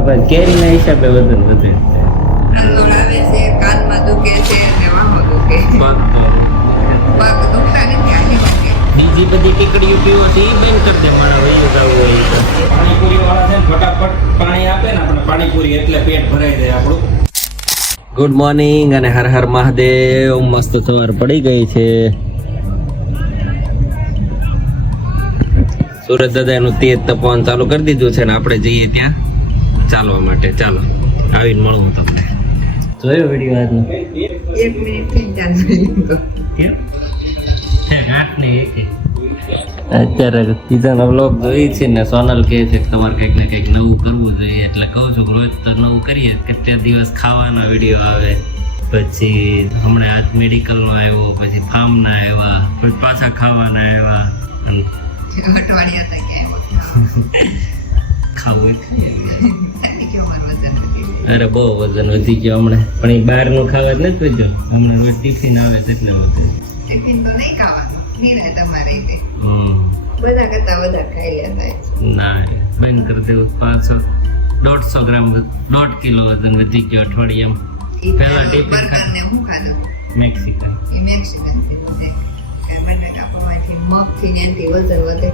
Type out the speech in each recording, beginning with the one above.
હમણાં ભાઈ કેરીના હિસાબે વજન વધે દોડાવે છે, કાનમાં દુખે છે અને વાહો દુખે. પગ દુખતા નથી આની વાગે. બીજી બધી ટીકડીઓ પીવો તો એ બેન કરી દે મારા વયું જવું હોય તો. પાણીપુરી વાળા છે ને ફટાફટ પાણી આપે ને આપણે પાણીપુરી એટલે પેટ ભરાઈ જાય આપણું. ગુડ મોર્નિંગ અને હર હર મહાદેવ. મસ્ત સવાર પડી ગઈ છે. સુરત દાદાનું તેજ તપવાનું ચાલુ કરી દીધું છે ને આપણે જઈએ ત્યાં ચાલવા માટે. ચાલો આવીને મળું તમને. જોયો વિડીયો આજનો? 1 મિનિટથી જ ચાલુ લીધો. અત્યારે સીઝન વ્લોગ જોઈ છે ને સોનલ કહે છે કે તમારે કંઈક ને કંઈક નવું કરવું જોઈએ, એટલે કહું છું કે રોજ તો નવું કરીએ. કેટલા દિવસ ખાવાના વિડીયો આવે, પછી હમણાં આજ મેડિકલનો આવ્યો, પછી ફાર્મના આવ્યા, પછી પાછા ખાવાના આવ્યા. અને અઠવાડિયા હતા ક્યાંય ખાવું કેવું મારું વજન વધી ગયું. અરે બહુ વજન વધી ગયો હમણાં. પણ એ બહારનું ખાવા જ નથી વધ્યું. હમણાં રોજ ટિફિન આવે છે એટલે વધે. ટિફિન તો નહીં ખાવાનું, નિરાય તમારે રીતે બધા કરતા વધારે ખાઈ લેતા. ના બંધ કરી દેવું. 150 ગ્રામ 1.5 કિલો વજન વધી ગયો અઠવાડિયામાં. પહેલા ટિફિન બર્ગર ને હું ખાધું મેક્સિકન. એ મેક્સિકન થી વધે. બટાકા પૌવાથી મગથી ને એનાથી વજન વધે.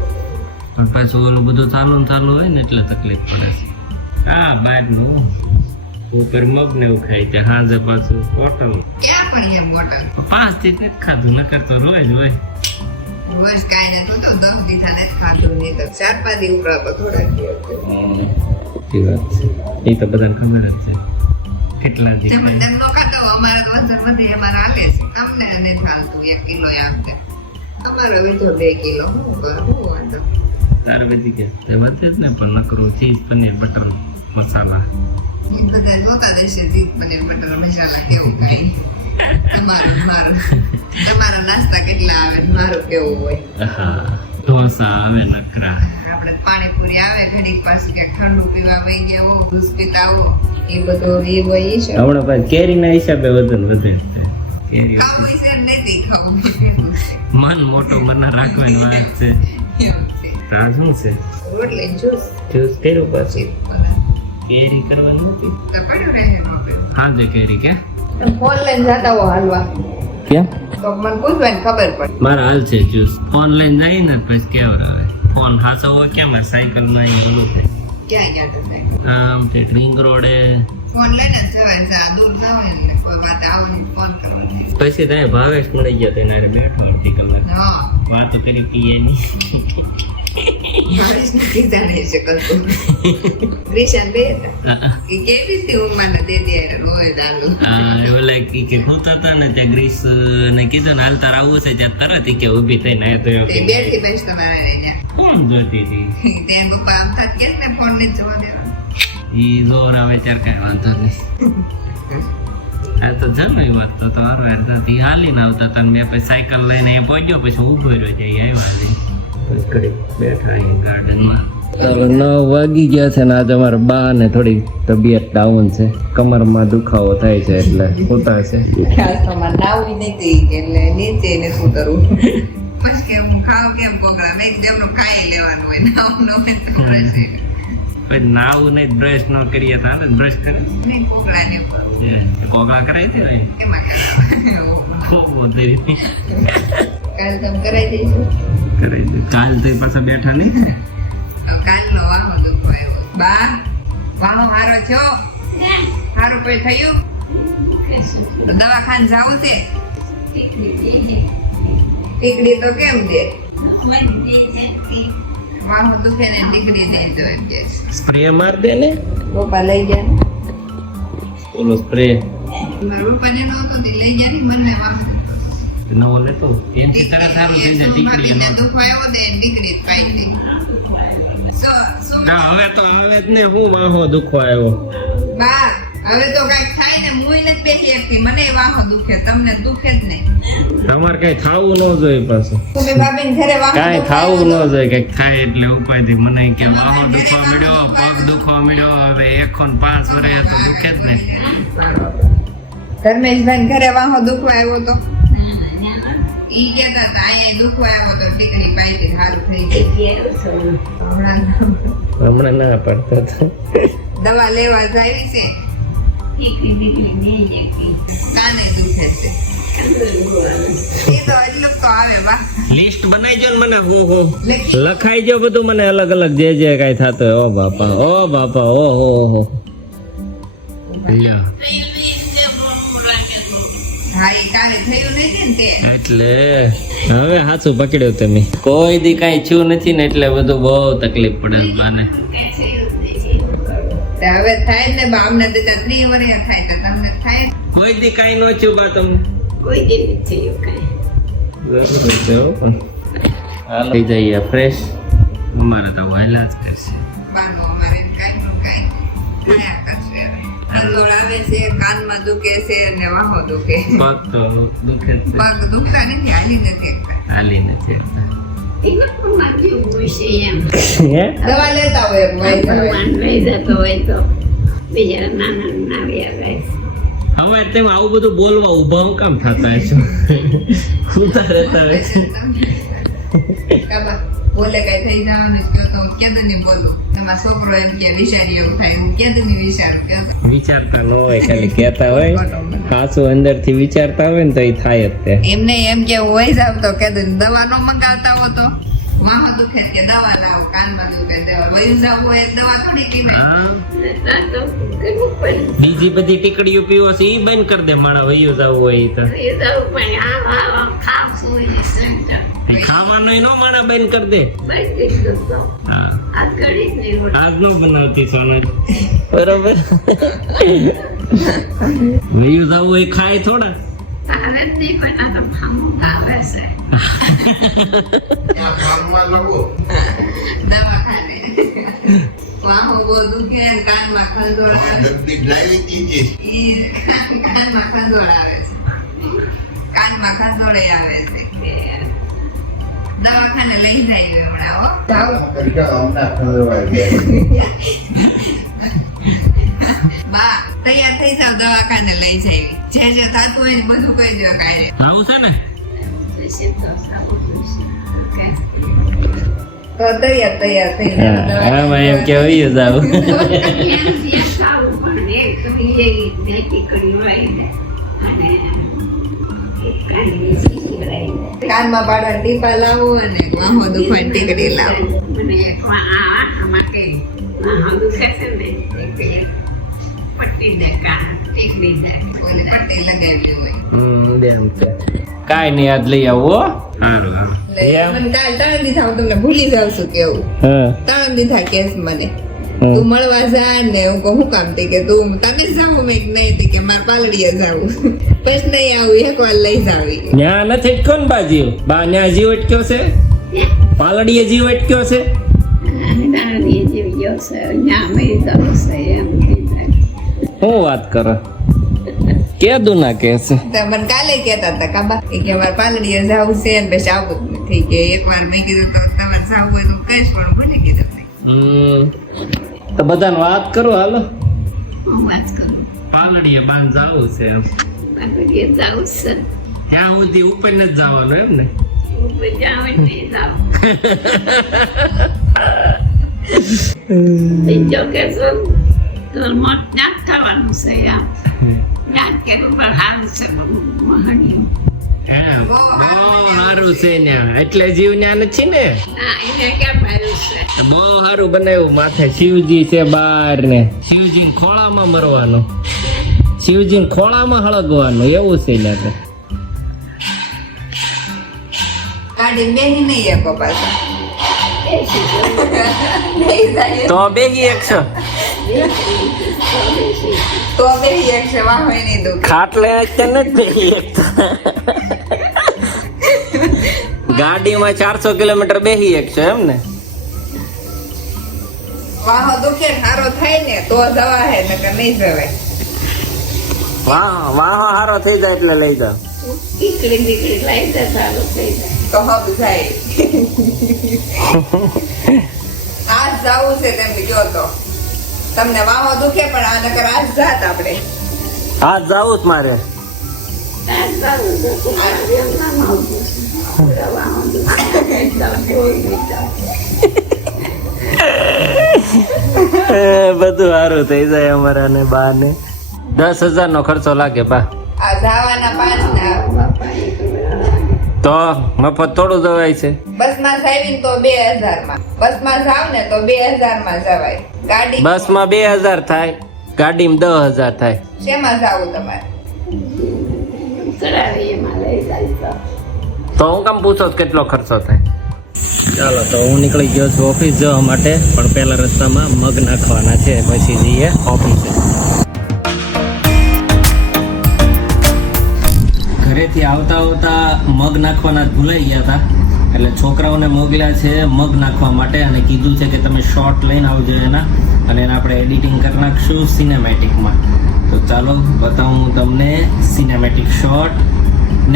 પણ પાછું ઓલું બધું ચાલુ હોય ને એટલે તકલીફ પડે છે. હા બહારનું ઉપર મગ ને એવું ખાય છે. સાંજે પાછું હોટલ ક્યાં પણ એમ હોટલ 5 થી નથી ખાધું, નકર તો રોજ હોય. રોજ કાંઈ નતું તો 10 દીધા ને ખાધું નહીં તો 4-5 દી ઉપરા તો થોડા દિવસ. એ વાત છે, એ તો બધાને ખબર જ છે. કેટલા દી તેમ નો ખાતો અમારે તો વજન વધે અમારે હાલે છે. તમને નથી હાલતું 1 કિલો આપતે. તમારે વધો 2 કિલો હું વાંધો. તારે વધી ગયા તે વધે જ ને. પણ નકરું ચીઝ પનીર બટર મસાલા એ બધા જોતા દેશે ચીઝ પનીર બટર મસાલા કેવું ખાય. તમારા નાસ્તા કેટલા આવે, મારું કેવું હોય. હા ઢોસા આવે નકરા. આપણે પાણીપુરી આવે, ઘડીક પાછું ક્યાંક ઠંડુ પીવા વહી ગયા હો, જ્યુસ પીતા હો, એ બધું એ હોય. એ છે હમણાં પાછું કેરીના હિસાબે વજન વધે છે. કેરી ખાવું છે નથી ખાવું. મન મોટું મના રાખવાની વાત છે. એવું છે. આ શું છે? રોટલી જ્યુસ જ્યુસ કર્યું પાછું. કેરી કરવાની નથી. તો પડ્યું રહે નો પડ્યું. હા જે કેરી કે ફોન લઈને જતા હો હાલવા. ક્યાં? તો મને પૂછવાની ખબર પડે. મારા હાલ છે જ્યુસ. ફોન લઈને જાય ને પછી કેવર આવે. ફોન હાચો હોય ક્યાં? મારા સાયકલમાં અહીં બધું છે. ક્યાં ગયા તમે? આમ છે રિંગ રોડે. ફોન લઈને જ જવાય છે. આ દૂર જાવ એટલે કોઈ વાત આવવાની ફોન કરવાનો. પછી ત્યાં ભાવેશ મળી ગયા તેના હારે બેઠો અડધી કલાક હા વાતો કરી પીએની. મારીશ નથી જાણે છે કલતું. ક્રિશન બે હતા એ કેવી હતી હું મને દે દે રોય દાલુ. ઓલા કે હોતા હતા ને ત્યાં ગ્રીસ ને કીધું ને હાલ તાર આવું છે ત્યાં તરત કે ઊભી થઈને આવ્યો તો તે બેઠી બેસ તમારે અહીંયા કોણ જોતી હતી? ત્યાં પપ્પા આમ થાત કે ને ફોન ને જોવા દેવાનો. ઈ જોર આવે ત્યારે કઈ વાંધો નહીં. આ તો જમી વાત તો હારો યાર હાલીને આવતા હતા. મેં પછી સાયકલ લઈને એ પહોંચ્યો, પછી ઊભો રહ્યો છે આવ્યા હાલી. પછી ઘડી બેઠા અહીં ગાર્ડનમાં. 9 વાગી ગયા છે ને આજે અમારા બા ને થોડી તબિયત ડાઉન છે. કમરમાં દુખાવો થાય છે એટલે હોતા છે. ખાસ તમારે નાવું નથી એટલે નીચે ને શું કરવું. પછી કે હું ખાવ કેમ કોકડા મેં જેમનું ખાઈ લેવાનું હોય નાવું ન હોય તો બ્રશ પછી નાવું નહીં બ્રશ ન કરીએ તો હાલે. બ્રશ કરે નહીં કોકડા ને કોગળા કરાવી દે ને કેમાં કરાવે. ખોબો થઈ કાલે તમે કરાવી દઈશું. કરી દે. કાલ તો પાછા બેઠા નહીં. કાલનો વાહો દુખો આવ્યો. બા વાહો હારો થયો? હારું કોઈ થયું? તો દવાખાને જાવું છે? ટીકડી તો કેમ દે? વાહો દુખે ને ટીકડી દે તો એમ કે સ્પ્રે માર દે ને. પપ્પા લઈ ગયા ને ઓલો સ્પ્રે મારા પપ્પાને નહોતો તે લઈ ગયા ને મને વાહો નવો લેતો એનથી તરત સારું થઈ જાય. ટીકડી ને દુખો આવ્યો તે ટીકડી જ પાઈ દે. ના હવે તો આવે જ ને. હું વાહો દુખવા આવ્યો. બા હવે તો કઈક થાય ને મુઈ નથી બેસી એકથી. મને વાહો દુખે, તમને દુખે જ નહીં. અમારે કઈ થાવું ન જોઈએ પાછું. તમે ભાભીને ઘરે વાહો કાંઈ દુખો થાવું આવ્યો ન જોઈએ. કઈક થાય એટલે ઉપાયથી મને કે વાહો દુખવા મળ્યો, પગ દુખવા મળ્યો. હવે 1 ને 5 વર્ષ તો દુખે જ ને. ધર્મેશભાઈ ઘરે વાહો દુખવા આવ્યો તો ઈ કહેતા હતા અહીંયા દુખવા આવ્યો તો ટીકડી પાઈથી સારું થઈ ગયું. હમણાં ના પડતો હતો. દવા લેવા જાય છે. કાને દુખે છે. એ તો એટલું તો આવે બા. લિસ્ટ બનાવજો ને મને હો લખી. લખાઈજો બધું મને અલગ અલગ જે જે કાંઈ થતું હોય. ઓ બાપા ઓ હો લ્યો. હા ઈ કાલે થયું નથી ને તે. એટલે હવે હાચું પકડ્યો તમે. કોઈ દી કાંઈ થયું નથી ને એટલે બધું બહુ તકલીફ પડે છે બાને. તે હવે થાય ને બા અમને તો 3 વર્ષ થાય તો તમને થાય. કોઈ દી કાંઈ નો થયું બા તમને. કોઈ દી નથી થયું કાંઈ. હાલ થઈ જઈએ ફ્રેશ. અમારે તો વહેલા જ કરશે. બાનો અમારે કાંઈ નું કાંઈ થયા કરશે હવે. કંદોળ આવે છે, કાનમાં દુખે છે અને વાહો દુખે. પગ તો દુખે જ છે. પગ દુખતા નથી, હાલી નથી શકતા. હાલી નથી શકતા. હે? દવા લેતા હોય એમ ભાઈ હવે તેમ આવું બધું બોલવા ઊભા હું કામ થતા હશો? સુતા રહેતા હોય છે. બોલે કઈ થઈ જવાનું જ કહો તો હું ક્યાં નહીં બોલું. તમારા છોકરો એમ કે વિચારી એવું થાય, હું ક્યાં નહીં વિચારું કહો તો. વિચારતા ન હોય, ખાલી કહેતા હોય. સાચું અંદરથી વિચારતા હોય ને તો એ થાય જ તે. એમને એમ કે હોય જાવ તો કે દવા નો મંગાવતા હો તો વાહો દુખે કે દવા લાવો, કાનમાં દુખે દવા વયું જવું હોય દવા થોડી પીવાય. હા. બીજી બધી ટીકડીઓ પીવો છે ઈ બંધ કરી દે માણા વયું જવું હોય ઈ તો. ખાવાનું નો માણા બંધ કરી દે. હા. આજ નો બનાવતી સોનલ. બરોબર. વયું જવું હોય ખાય થોડા. દવાખાને વાહો બહુ દુખે ને કાનમાં ખંજોળ આવે. ઈ કાનમાં ખંજોળ આવે છે. કાનમાં ખંજોળે આવે છે. દવાખાને લઈ જાય હમણાં હો. જાઓ. બા તૈયાર થઈ જાવ, દવાખાને લઈ જાય. જે જે થતું હોય ને બધું કહી દો કાંઈ. આવું છે ને? તો તૈયાર થઈ આમાં એમ કે વયું જાવ. કાનમાં પાડવા ટીપા લાવું અને વાહો દુખવાની ટીકડી લાવું. ઓલે પટ્ટી લગાવી હોય. બેમ છે. કાંઈ નહીં આજ લઈ આવો. સારું હારું. મને કાલ 3 દી થાવ તમને ભૂલી જાવ છું કેવું. હા. 3 દી થા કેસ મને તું મળવા જા ને હું કહું હું કામ કે તું તમે જાવ મેં નહીં તે કે મારે પાલડીએ જાવું. પછી નહીં આવું, એકવાર લઈ જાવી. ન્યા નથી અટક્યો ને બા જીવ? બા ન્યા જીવ અટક્યો છે? પાલડીએ જીવ અટક્યો છે? શું વાત કરો? કેદું ના કે છે? તો મને કાલે કહેતા હતા કાબા કે મારે પાલડીએ જાવું છે ને પછી આવું જ નથી કે એકવાર મેં કીધું તો તમારે જાવું હોય તો કહીશ પણ ભૂલી કીધું નહીં. તો બધાને વાત કરો હાલો. હું વાત કરું પાલડીએ બાન જાવું છે એમ. ત્યાં સુધી ઉપર નથી જવાનું એમ ને? બહુ સારું છે ન્યા. એટલે જીવ ન્યા નથી ને? બહુ સારું બનાવ્યું. માથે શિવજી છે બાર ને શિવજી ખોળામાં મરવાનું, શિવજી ખોળામાં હળગવાનું એવું છે ન્યા. ગાડી બેહી નહીં એકો પાછા તો બેગી એકસો તો બેહી એકશે વાહ નહીં દુખ. ખાટલે અત્યારે નથી બેગી એકતો. ગાડીમાં 400 કિલોમીટર બેહી એકશો એમ ને? વાહો દુખે સારો થાય ને તો જવા હે નકર નહીં જવાય. વાહ હારો થઈ જાય એટલે લઈ જાવ. તો હબ જાય. આજ જાવું છે તેમ જો તો તમને વાહો દુખે પણ આ નકર આજ જાત આપણે. આજ જાવું જ મારે. બધું સારું થઈ જાય અમારા ને બા ને 10,000 નો ખર્ચો લાગે બા આ જવાના 5 ના તો મફત થોડું જવાય છે બસમાં જાવીને તો 2000 માં બસમાં જાવ ને તો 2000 માં જવાય ગાડી બસમાં 2000 થાય ગાડીમાં 10,000 થાય શેમાં જાવું તમારે તો હું કામ પૂછો છો કેટલો ખર્ચો થાય ચાલો તો હું નીકળી ગયો છું ઓફિસ જવા માટે પણ પહેલા રસ્તામાં મગ નાખવાના છે પછી જઈએ ઓફિસે ઘરેથી આવતા આવતા મગ નાખવાના જ ભૂલાઈ ગયા હતા એટલે છોકરાઓને મોકલ્યા છે મગ નાખવા માટે અને કીધું છે કે તમે શોર્ટ લઈને આવજો એના અને એને આપણે એડિટિંગ કરી નાખશું સિનેમેટિકમાં તો ચાલો બતાવું હું તમને સિનેમેટિક શોર્ટ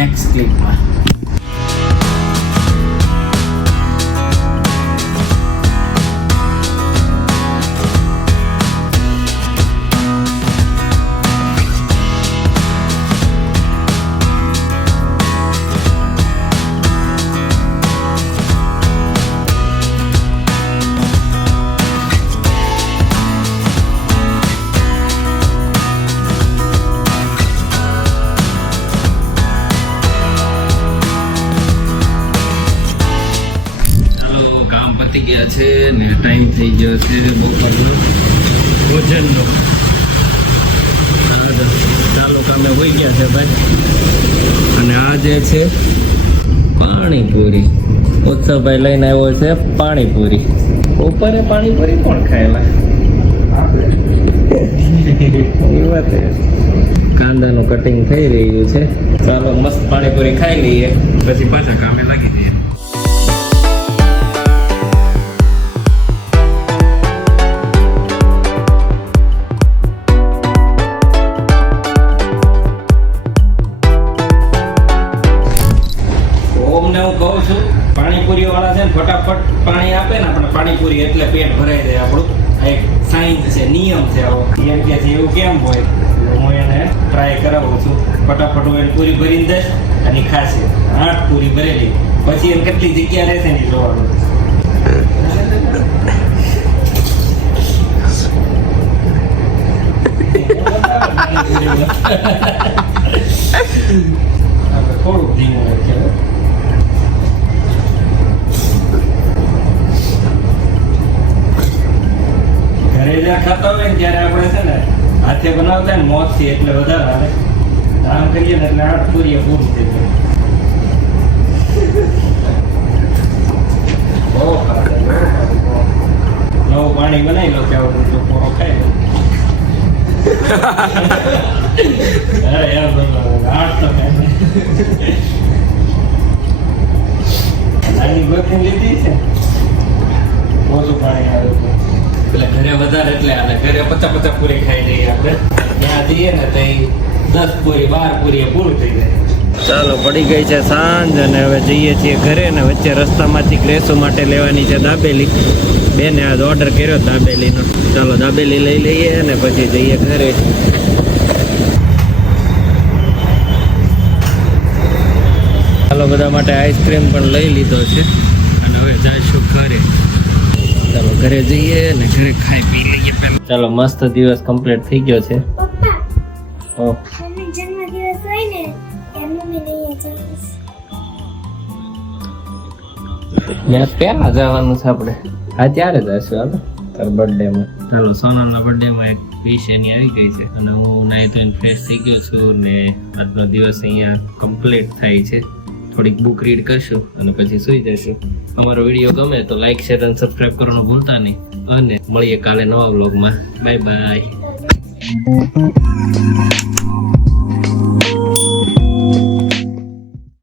નેક્સ્ટ ક્લિપમાં પતી ગયા છે ને ટાઈમ થઈ ગયો છે બપોરનો ભોજનનો ચાલો કામે હોઈ ગયા છે ભાઈ અને આ જે છે પાણીપુરી ઉત્સવભાઈ લઈને આવ્યો છે પાણીપુરી ઉપરે પાણીપુરી કોણ ખાયેલા એ વાત કાંદાનું કટિંગ થઈ રહ્યું છે ચાલો મસ્ત પાણીપુરી ખાઈ લઈએ પછી પાછા કામે લાગી જઈએ હું કહું છું પાણીપુરી વાળા છે ને ફટાફટ પાણી આપે ને આપણે પાણીપુરી એટલે પેટ ભરાઈ જાય આપણું આ એક સાયન્સ છે નિયમ છે આવો એમ કે છે એવું કેમ હોય હું એને ટ્રાય કરાવું છું ફટાફટ હું એને પૂરી ભરીને દઈશ અને ખાશે 8 પૂરી ભરેલી પછી એને કેટલી જગ્યા રહેશે ને જોવાનું થોડુંક ધીમું છે ઘરે જ્યાં ખાતા હોય ને ત્યારે આપણે છે ને હાથે બનાવતા ને મોજથી એટલે વધારે આવે આમ કરીએ ને એટલે 8 પૂરી પૂરું થઈ જાય બહુ નવું પાણી બનાવી લો ત્યાં તો પોરો ખાઈ લો અરે યાર 8 તો ખાય નાની ગોતી લીધી છે ઓછું પાણી આવે એટલે ઘરે વધારે એટલે આને ઘરે 50 પૂરી ખાઈ લઈએ આપણે ત્યાં જઈએ ને તો 10 પૂરી 12 પૂરી પૂરું થઈ જાય ચાલો પડી ગઈ છે સાંજ અને હવે જઈએ છીએ ઘરે ને વચ્ચે રસ્તામાંથી ગ્રેસો માટે લેવાની છે દાબેલી બેને આજ ઓર્ડર કર્યો દાબેલીનો ચાલો દાબેલી લઈ લઈએ અને પછી જઈએ ઘરે ચાલો બધા માટે આઈસ્ક્રીમ પણ લઈ લીધો છે અને હવે જઈશું ઘરે ચાલો ઘરે જઈએ ને ઘરે ખાઈ પી લઈએ પહેલા ચાલો મસ્ત દિવસ કમ્પ્લીટ થઈ ગયો છે જન્મદિવસ હોય ને એમ મમ્મી નહીં જઈશ મેં પહેલા જવાનું છે આપણે હા ત્યારે જઈશું હાલો તાર બર્થડેમાં ચાલો સોનલના બર્થડેમાં એક વિશ એની આવી ગઈ છે અને હું નાઈ ધોઈને ફ્રેશ થઈ ગયો છું ને આજનો દિવસ અહીંયા કમ્પ્લીટ થાય છે થોડીક બુક રીડ કરશું અને પછી સુઈ જઈશું અમારો વિડીયો ગમે તો લાઈક શેર અને સબસ્ક્રાઇબ કરવાનું ભૂલતા નહીં અને મળીએ કાલે નવા વ્લોગમાં બાય બાય